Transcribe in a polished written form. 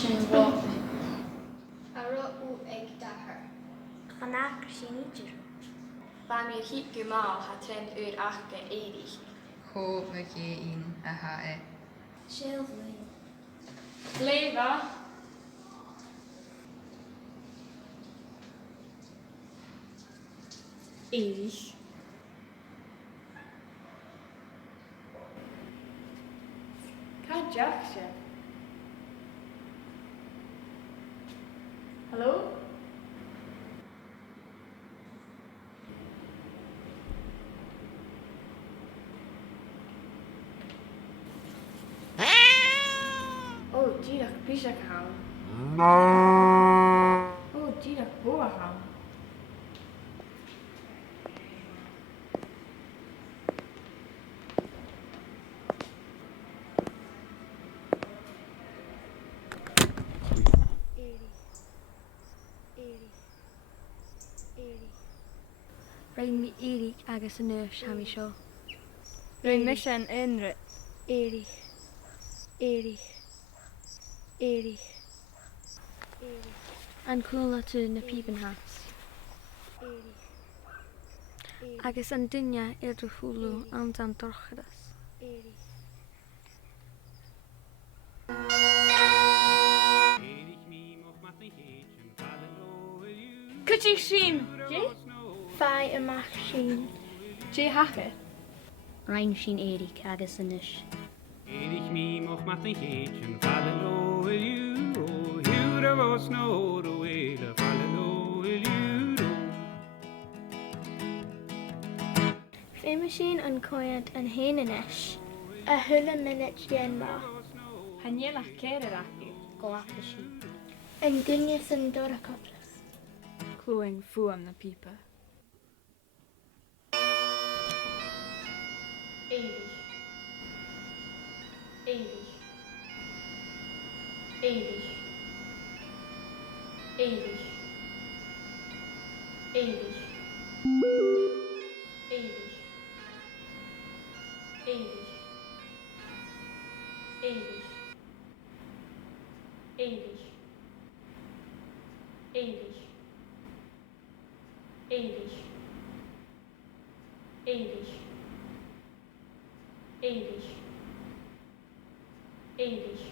sin bhá. Ara ú ag dahar. Chanach sin idir. Ba mi hí go má ha tren ur achga éirich. Cho me ché in a ha e. Silflin. Léva. Éirich. Cá deach sé? Hello? Oh, díach bíach ham. Oh, díach bua ham. Rain mi Erich agus an nurse ha mi seo. Rwy'n mission unrhyw. Erich. Erich. Erich. An cwla tu na Piebenhaus. Agus an duine ar do chwlw an dan dorchadas. Cwtí sin, je? Fai amach sin. Je hache? Rain sin Erich agus an nurse. Erich me mocht mat een geetje vallen over you. Oh, you there was no other way to fallen over you. Féime sin an coiad an héanais. A thula minute dhéan má. Hanelach céir acu. Go after sin. An duine san dorachoplas. Clwing fuam na pipa. Éirich. Éirich. Éirich. Éirich. Éirich. Éirich. Éirich. Éirich. Éirich. Éirich. Éirich. Éirich. Éirich. Éirich.